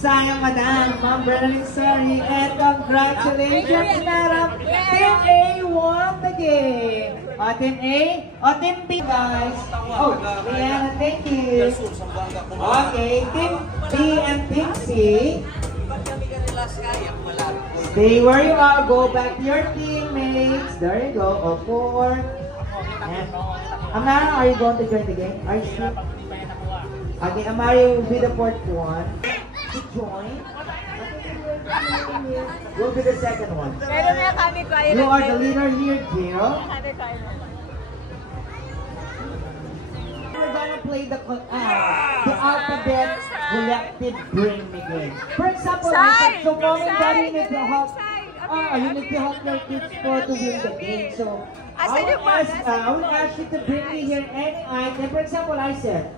Sayang, madam. Ma'am Brennan, sorry. And congratulations, madam. Team A won the game. Team A, Team B, guys. Oh, Rihanna, thank you. Okay, Team B and Team C. Stay where you are. Go back to your teammates. There you go. 4. And Amara, are you going to join the game? Are you sure? Okay, Amara will be the 4th one to join. You'll be the 2nd one. You are the leader here, Jill. We're gonna play the alphabet collective brain game. For example, so mom and daddy need to help. You need to help your kids to win the game. So I will ask you to bring me here any item. For example, I said,